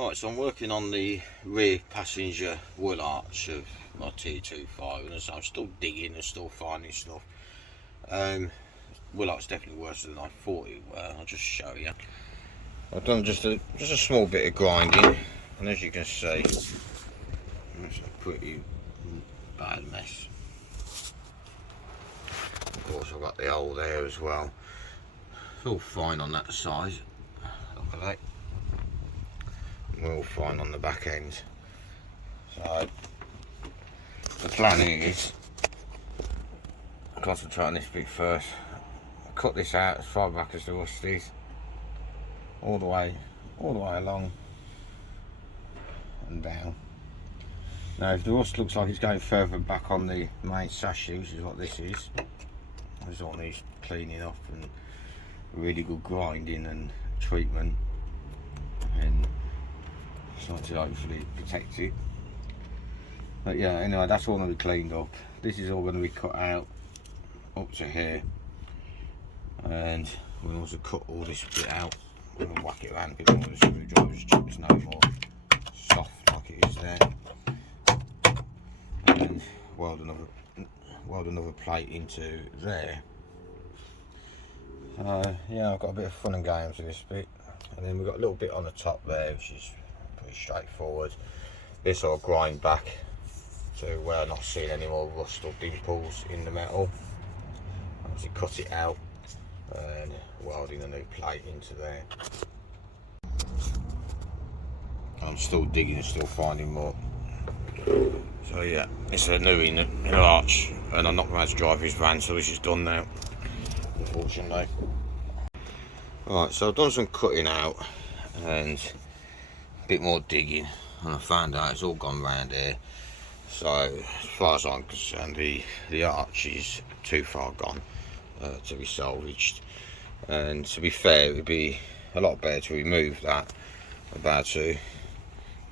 Right, so I'm working on the rear passenger wheel arch of my T25, and so I'm still digging and still finding stuff. Wheel arch is definitely worse than I thought it were. I'll just show you. I've done just a small bit of grinding, and as you can see, it's a pretty bad mess. Of course, I've got the hole there as well. It's all fine on that side. Look at that. We're all fine on the back end. So the plan is concentrate on this bit first. Cut this out as far back as the rust is, all the way along and down. Now, if the rust looks like it's going further back on the main sash, which is what this is, this all needs cleaning up and really good grinding and treatment, and so to hopefully protect it. But yeah, anyway, that's all going to be cleaned up. This is all going to be cut out up to here, and we'll also cut all this bit out. We're going to whack it around because all the screwdrivers chips no more soft like it is there, and weld another plate into there. So yeah, I've got a bit of fun and games with this bit, and then we've got a little bit on the top there which is pretty straightforward. This I'll grind back to where I'm not seeing any more rust or dimples in the metal. Obviously cut it out and welding a new plate into there. I'm still digging and still finding more. So yeah, it's a new inner arch, and I'm not going to drive his van, so this is done now, unfortunately. Right, so I've done some cutting out and a bit more digging, and I found out it's all gone round here. So as far as I'm concerned, the arch is too far gone to be salvaged, and to be fair, it would be a lot better to remove that. I'm about to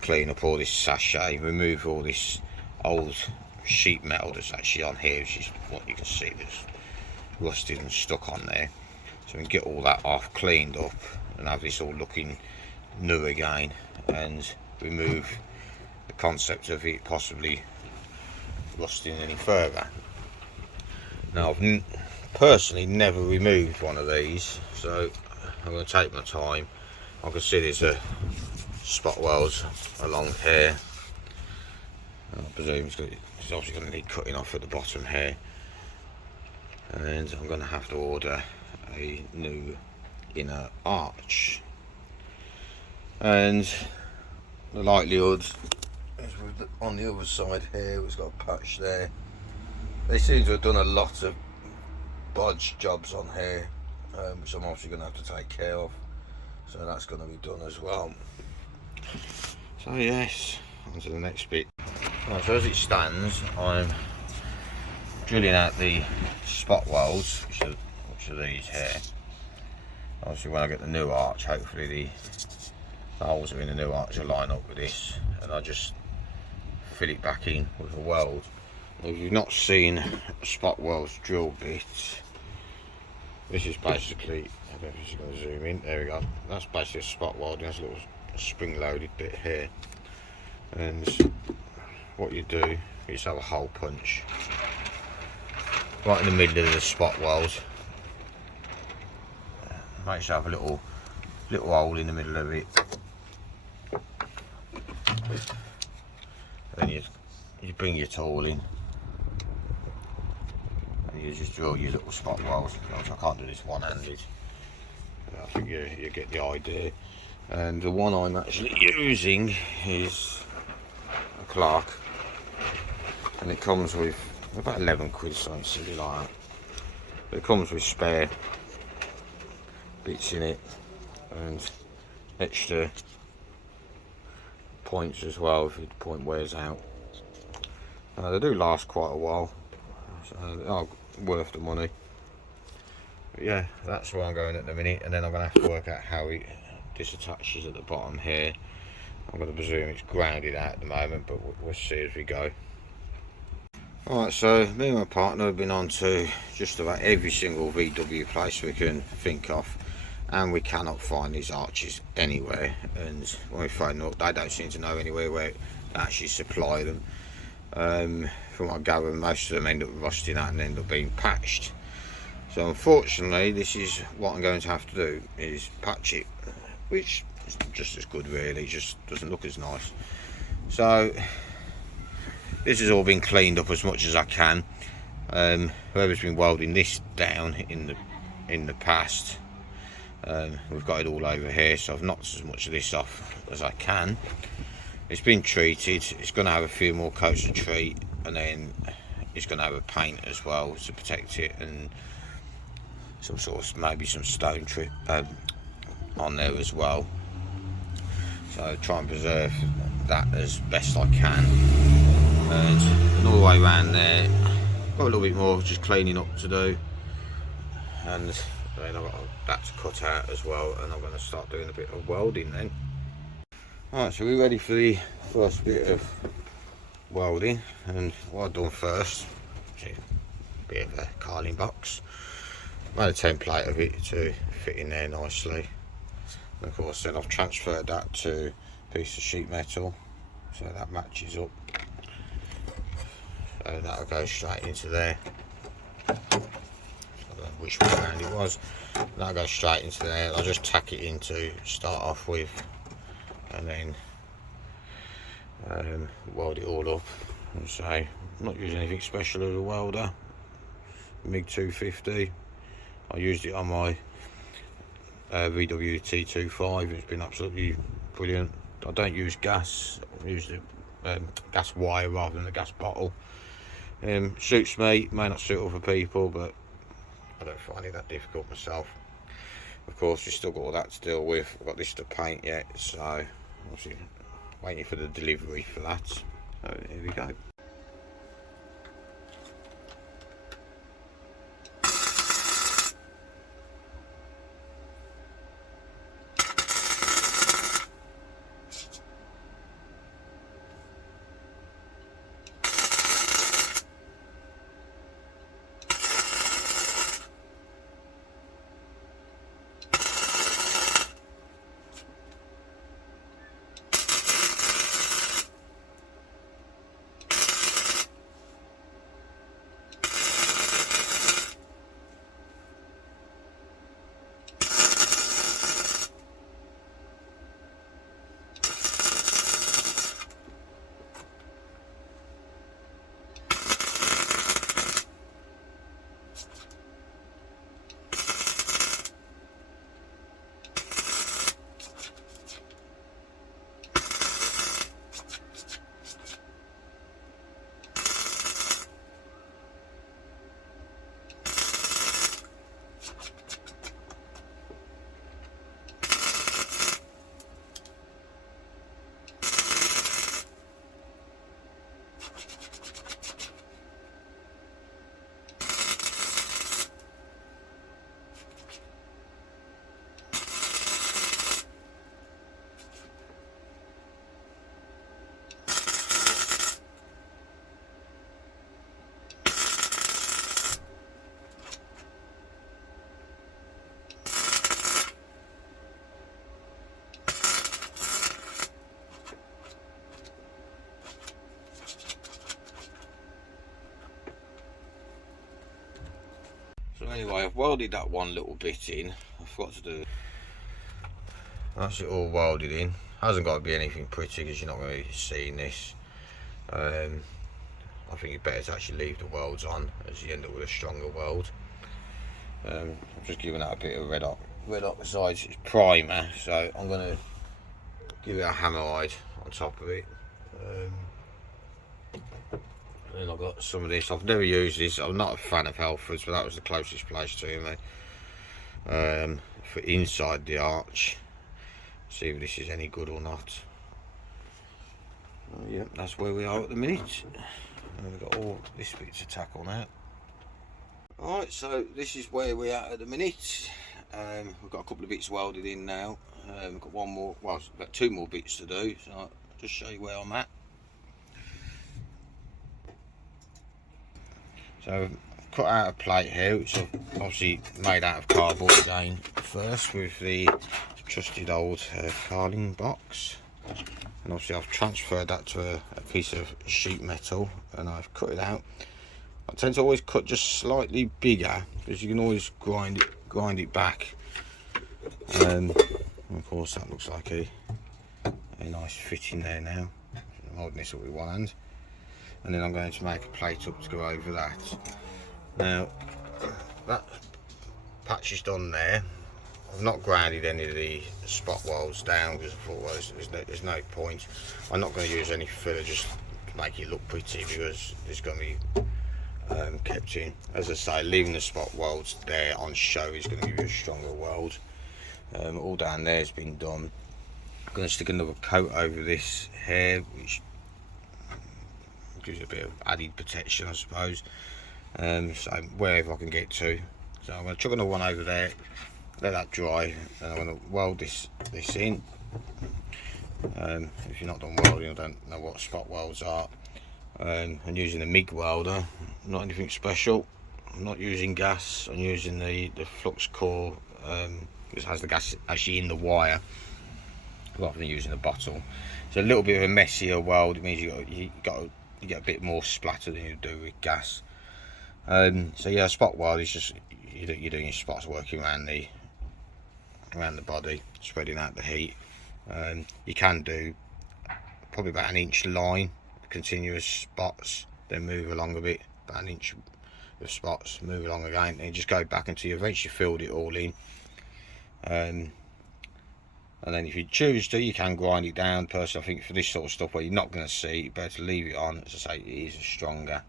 clean up all this sachet, remove all this old sheet metal that's actually on here, which is what you can see that's rusted and stuck on there. So we can get all that off, cleaned up, and have this all looking new again, and remove the concept of it possibly rusting any further. Now, I've personally never removed one of these, so I'm going to take my time. I can see there's a spot welds along here. I presume it's obviously going to need cutting off at the bottom here, and I'm going to have to order a new inner arch. And the likelihood is on the other side here, it's got a patch there. They seem to have done a lot of bodge jobs on here, which I'm obviously going to have to take care of, so that's going to be done as well. So yes, on to the next bit. Right, so as it stands, I'm drilling out the spot welds, which are these here. Obviously when I get the new arch, hopefully the holes are in the new arch will line up with this, and I just fill it back in with a weld. If you've not seen a spot welds drill bit, this is basically, I don't know if you're going to zoom in, there we go, that's basically a spot weld. There's a little spring loaded bit here, and what you do is have a hole punch right in the middle of the spot weld. Make yourself a little hole in the middle of it, then you bring your tool in and you just drill your little spot welds. I can't do this one-handed, I think you get the idea. And the one I'm actually using is a Clark, and it comes with about 11 quid, something silly like that. But it comes with spare bits in it and extra points as well if the point wears out. They do last quite a while, so they are worth the money. But yeah, that's where I'm going at the minute, and then I'm going to have to work out how it disattaches at the bottom here. I'm going to presume it's grounded out at the moment, but we'll see as we go. Alright, so me and my partner have been on to just about every single VW place we can think of, and we cannot find these arches anywhere, and when we phone them up they don't seem to know anywhere where to actually supply them. From what I gather, most of them end up rusting out and end up being patched. So unfortunately this is what I'm going to have to do, is patch it, which is just as good really, just doesn't look as nice. So this has all been cleaned up as much as I can. Whoever's been welding this down in the past, we've got it all over here, so I've knocked as much of this off as I can. It's been treated, it's going to have a few more coats of treat, and then it's going to have a paint as well to protect it, and some sort of, maybe some stone trip on there as well. So try and preserve that as best I can. And all the way around there, got a little bit more just cleaning up to do, and then I've got that to cut out as well, and I'm going to start doing a bit of welding then. Alright, so we're ready for the first bit of welding, and what I've done first, a bit of a carling box. I made a template of it to fit in there nicely, and of course then I've transferred that to a piece of sheet metal so that matches up, so that'll go straight into there. I don't know which way around it was. That'll go straight into there. I'll just tack it in to start off with, and then weld it all up. And so I'm not using anything special as a welder. MIG 250. I used it on my VW T25. It's been absolutely brilliant. I don't use gas. I use the gas wire rather than the gas bottle. Suits me. May not suit other people, but I don't find it that difficult myself. Of course, we've still got all that to deal with. I've got this to paint yet, so obviously waiting for the delivery for that. So here we go. So anyway, I've welded that one little bit in. I forgot to do. That's it all welded in. Hasn't got to be anything pretty because you're not going to be seeing this. I think it's better to actually leave the welds on as you end up with a stronger weld. I'm just giving that a bit of red oxide. It's primer, so I'm going to give it a hammerite on top of it. And then I've got some of this. I've never used this. I'm not a fan of Halfords, but that was the closest place to me. For inside the arch. See if this is any good or not. Yeah, that's where we are at the minute. And we've got all this bit to tackle now. Alright, so this is where we are at the minute. We've got a couple of bits welded in now. We've got one more, well, about two more bits to do. So I'll just show you where I'm at. So I've cut out a plate here, which I've obviously made out of cardboard again first with the trusted old carling box, and obviously I've transferred that to a piece of sheet metal and I've cut it out. I tend to always cut just slightly bigger because you can always grind it back. And of course that looks like a nice fit in there now. I'm holding this up with one hand, and then I'm going to make a plate up to go over that. Now that patch is done there. I've not grounded any of the spot welds down because I thought, well, there's no point. I'm not going to use any filler just to make it look pretty, because it's going to be kept in. As I say, leaving the spot welds there on show is going to give you a stronger weld. All down there has been done. I'm going to stick another coat over this here, which gives it a bit of added protection, I suppose. So wherever I can get to. So I'm going to chuck another one over there, let that dry, and I'm going to weld this in. If you're not done welding, I don't know what spot welds are. I'm using a MIG welder, not anything special. I'm not using gas. I'm using the flux core, which has the gas actually in the wire, rather than using a bottle. It's a little bit of a messier weld. It means you get a bit more splatter than you do with gas. So yeah, spot weld is just you're doing your spots working around the body, spreading out the heat. You can do probably about 1 inch line, continuous spots, then move along a bit, about 1 inch of spots, move along again, and just go back until you eventually filled it all in. And then if you choose to, you can grind it down. Personally, I think for this sort of stuff where you're not going to see, it's better to leave it on. As I say, it is a stronger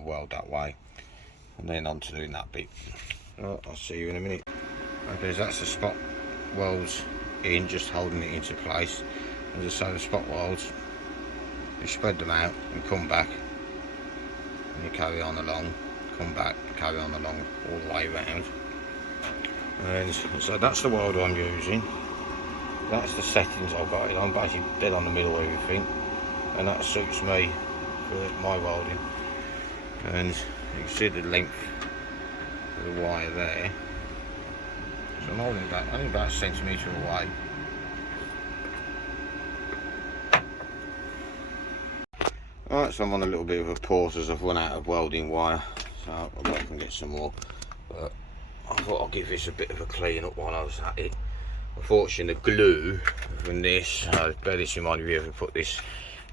weld that way. And then on to doing that bit. I'll see you in a minute. Okay, so that's the spot welds in, just holding it into place. As I say, the spot welds, you spread them out and come back, and you carry on along, come back, carry on along all the way around. And so that's the welder I'm using. That's the settings I've got it on, basically dead on the middle of everything, and that suits me for my welding. And you can see the length of the wire there. So I'm holding that only about 1 centimetre away. Alright, so I'm on a little bit of a pause as I've run out of welding wire, so I'll go and get some more. But I thought I'll give this a bit of a clean up while I was at it. Unfortunately, the glue from this, bear this in mind if you ever put this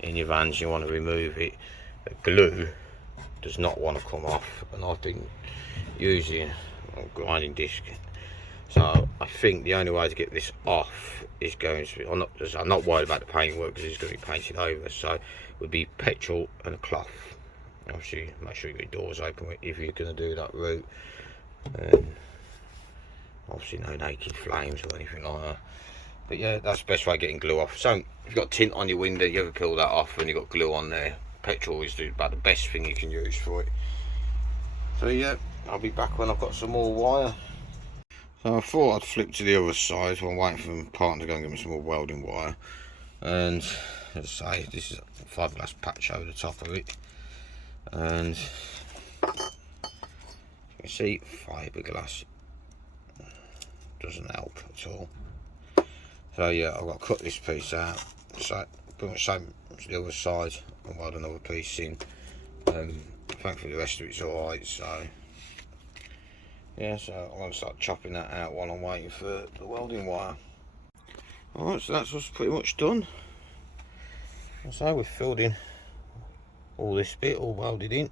in your vans, you want to remove it. The glue does not want to come off, and I've been using a grinding disc. So I think the only way to get this off is going to be, I'm not worried about the paintwork because it's going to be painted over, so it would be petrol and a cloth. Obviously make sure you get your doors open if you're going to do that route. Obviously no naked flames or anything like that. But yeah, that's the best way of getting glue off. So if you've got tint on your window, you ever peel that off and you've got glue on there, petrol is about the best thing you can use for it. So yeah, I'll be back when I've got some more wire. So I thought I'd flip to the other side, so I'm waiting for my partner to go and get me some more welding wire. And as I say, this is a fiberglass patch over the top of it. And you can see fiberglass doesn't help at all. So yeah, I've got to cut this piece out. So pretty much same as the other side, and weld another piece in. Thankfully the rest of it's alright, so yeah, so I'm going to start chopping that out while I'm waiting for the welding wire. Alright, so that's us pretty much done. So we've filled in all this bit, all welded in.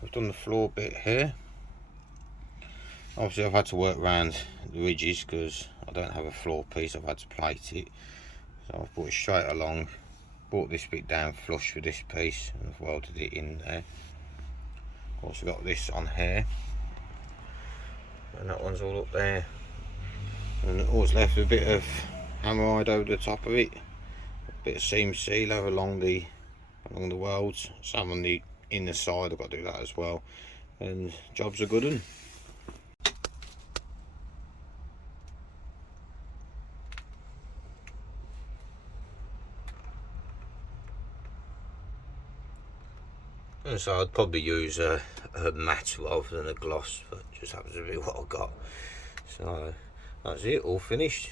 We've done the floor bit here. Obviously I've had to work around the ridges because I don't have a floor piece, I've had to plate it. So I've brought it straight along, brought this bit down flush with this piece, and I've welded it in there. Also got this on here, and that one's all up there, and all that's left with a bit of hammerite over the top of it, a bit of seam sealer along the welds, some on the inner side. I've got to do that as well, and job's a good one. And so I'd probably use a a matte rather than a gloss, but just happens to be what I got. So that's it, all finished.